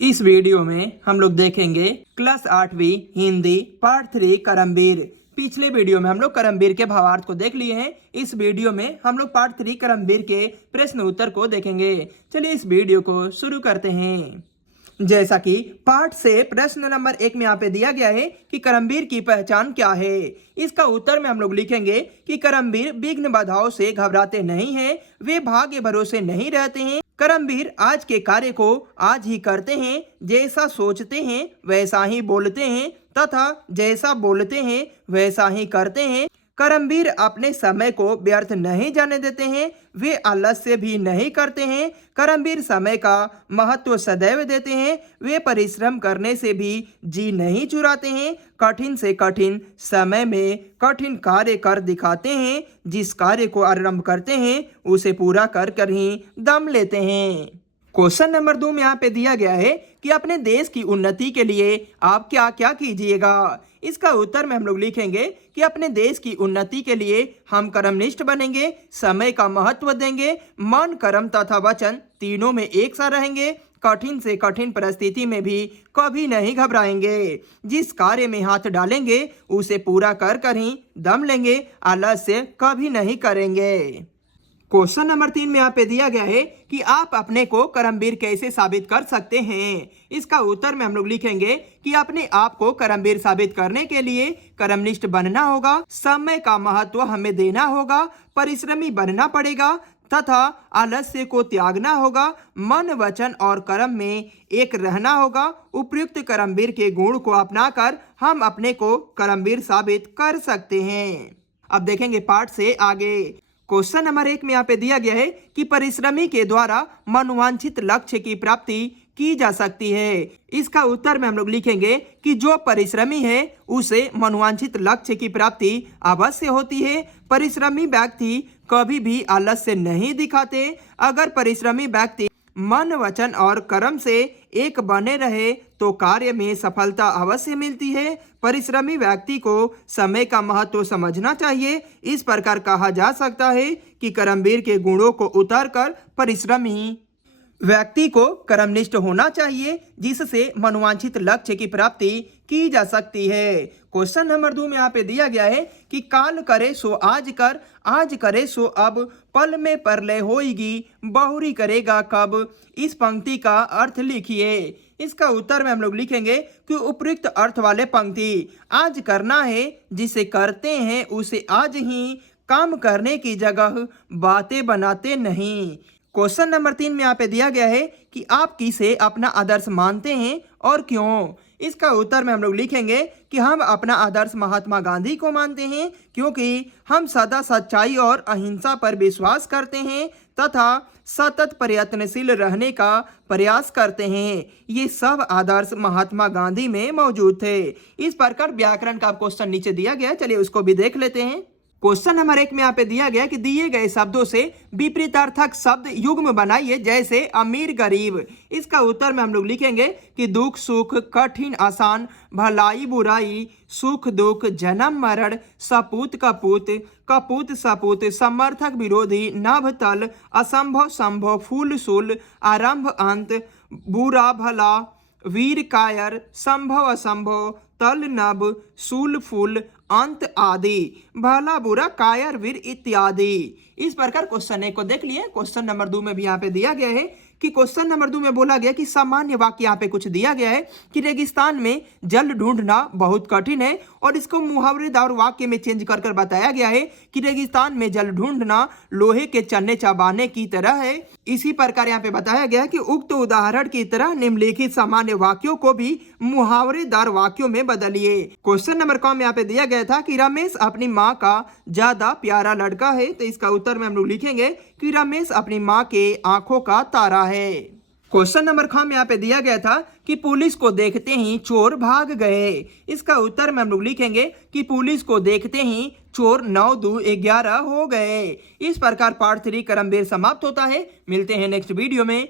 इस वीडियो में हम लोग देखेंगे क्लास 8वीं हिंदी पार्ट 3 करमवीर। पिछले वीडियो में हम लोग करमवीर के भावार्थ को देख लिए हैं। इस वीडियो में हम लोग पार्ट 3 करमवीर के प्रश्न उत्तर को देखेंगे। चलिए इस वीडियो को शुरू करते हैं। जैसा कि पार्ट से प्रश्न नंबर 1 में यहाँ पे दिया गया है कि करमवीर की पहचान क्या है। इसका उत्तर में हम लोग लिखेंगे कि करमवीर विघ्न बाधाओं से घबराते नहीं हैं, वे भाग्य भरोसे नहीं रहते हैं। करमवीर आज के कार्य को आज ही करते हैं, जैसा सोचते हैं वैसा ही बोलते हैं तथा जैसा बोलते हैं वैसा ही करते हैं। करमवीर अपने समय को व्यर्थ नहीं जाने देते हैं, वे आलस्य भी नहीं करते हैं। करमवीर समय का महत्व सदैव देते हैं, वे परिश्रम करने से भी जी नहीं चुराते हैं। कठिन से कठिन समय में कठिन कार्य कर दिखाते हैं, जिस कार्य को आरंभ करते हैं उसे पूरा कर कर ही दम लेते हैं। क्वेश्चन नंबर 2 में यहाँ पे दिया गया है कि अपने देश की उन्नति के लिए आप क्या क्या कीजिएगा। इसका उत्तर में हम लोग लिखेंगे कि अपने देश की उन्नति के लिए हम कर्मनिष्ठ बनेंगे, समय का महत्व देंगे, मन कर्म तथा वचन तीनों में एक सा रहेंगे, कठिन से कठिन परिस्थिति में भी कभी नहीं घबराएंगे, जिस कार्य में हाथ डालेंगे उसे पूरा कर कर ही दम लेंगे, आलस्य कभी नहीं करेंगे। क्वेश्चन नंबर 3 में यहाँ पे दिया गया है कि आप अपने को करमवीर कैसे साबित कर सकते हैं। इसका उत्तर में हम लोग लिखेंगे कि अपने आप को करमवीर साबित करने के लिए कर्मनिष्ठ बनना होगा, समय का महत्व हमें देना होगा, परिश्रमी बनना पड़ेगा तथा आलस्य को त्यागना होगा, मन वचन और कर्म में एक रहना होगा। उपयुक्त करमवीर के गुण को अपनाकर हम अपने को करमवीर साबित कर सकते हैं। अब देखेंगे पाठ से आगे। क्वेश्चन नंबर 1 में यहाँ पे दिया गया है कि परिश्रमी के द्वारा मनोवांछित लक्ष्य की प्राप्ति की जा सकती है। इसका उत्तर में हम लोग लिखेंगे कि जो परिश्रमी है उसे मनोवांछित लक्ष्य की प्राप्ति अवश्य होती है। परिश्रमी व्यक्ति कभी भी आलस्य नहीं दिखाते। अगर परिश्रमी व्यक्ति मन वचन और कर्म से एक बने रहे तो कार्य में सफलता अवश्य मिलती है। परिश्रमी व्यक्ति को समय का महत्व समझना चाहिए। इस प्रकार कहा जा सकता है कि करमवीर के गुणों को उतारकर परिश्रमी व्यक्ति को कर्मनिष्ठ होना चाहिए, जिससे मनोवांछित लक्ष्य की प्राप्ति की जा सकती है। क्वेश्चन नंबर 2 में यहाँ पे दिया गया है कि काल करे सो आज कर, आज करे सो अब, पल में परलय होएगी, बहुरी करेगा कब। इस पंक्ति का अर्थ लिखिए। इसका उत्तर में हम लोग लिखेंगे कि उपयुक्त अर्थ वाले पंक्ति आज करना है, जिसे करते हैं उसे आज ही, काम करने की जगह बातें बनाते नहीं। क्वेश्चन नंबर 3 में यहाँ पे दिया गया है कि आप किसे अपना आदर्श मानते हैं और क्यों। इसका उत्तर में हम लोग लिखेंगे कि हम अपना आदर्श महात्मा गांधी को मानते हैं, क्योंकि हम सदा सच्चाई और अहिंसा पर विश्वास करते हैं तथा सतत प्रयत्नशील रहने का प्रयास करते हैं। ये सब आदर्श महात्मा गांधी में मौजूद थे। इस प्रकार व्याकरण का क्वेश्चन नीचे दिया गया, चलिए उसको भी देख लेते हैं। क्वेश्चन नंबर 1 में यहाँ पे दिया गया कि दिए गए शब्दों से विपरीतार्थक शब्द युग्म बनाइए, जैसे अमीर गरीब। इसका उत्तर में हम लोग लिखेंगे कि दुख सुख, कठिन आसान, भलाई बुराई, सुख दुख, जन्म मरण, सपूत कपूत, कपूत सपूत, समर्थक विरोधी, नभ तल, असंभव संभव, फूल शूल, आरंभ अंत, बुरा भला, वीर कायर, संभव असंभव, तल नभ, शूल फूल, अंत आदि, भला बुरा कायर वीर इत्यादि। इस प्रकार क्वेश्चन 1 को देख लिए। क्वेश्चन नंबर 2 में भी यहाँ पे दिया गया है कि क्वेश्चन नंबर 2 में बोला गया कि सामान्य वाक्य यहाँ पे कुछ दिया गया है कि रेगिस्तान में जल ढूंढना बहुत कठिन है, और इसको मुहावरेदार वाक्य में चेंज कर कर बताया गया है कि रेगिस्तान में जल ढूंढना लोहे के चने चबाने की तरह है। इसी प्रकार यहाँ पे बताया गया है कि उक्त उदाहरण की तरह निम्नलिखित सामान्य वाक्यों को भी मुहावरेदार वाक्यों में बदलिए। क्वेश्चन नंबर क में यहाँ पे दिया गया था कि रमेश अपनी माँ का ज्यादा प्यारा लड़का है, तो इसका उत्तर में हम लोग लिखेंगे कि रमेश अपनी माँ के आंखों का तारा है। क्वेश्चन नंबर ख में यहाँ पे दिया गया था कि पुलिस को देखते ही चोर भाग गए। इसका उत्तर में हम लोग लिखेंगे कि पुलिस को देखते ही चोर 9 2 11 हो गए। इस प्रकार पार्ट 3 करमवीर समाप्त होता है। मिलते हैं नेक्स्ट वीडियो में।